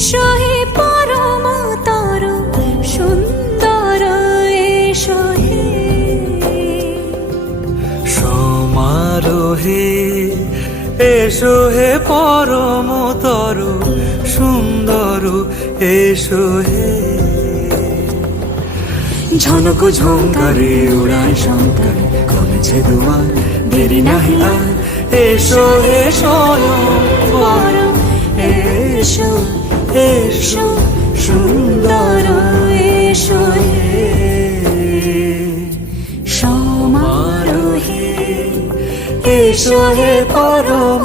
এসো হে পরম তরু সুন্দর, এসো হে সমারোহে এসো হে পরম তরু সুন্দর, এসো হে ঝনক ঝঙ্কারে উড়ায় শঙ্কর করেছে দুয়ার, দেরি নাহি আর এসো হে স্বয়ং বর, এসো এসো সুন্দর, এসো হে সমারোহে এসো হে পরম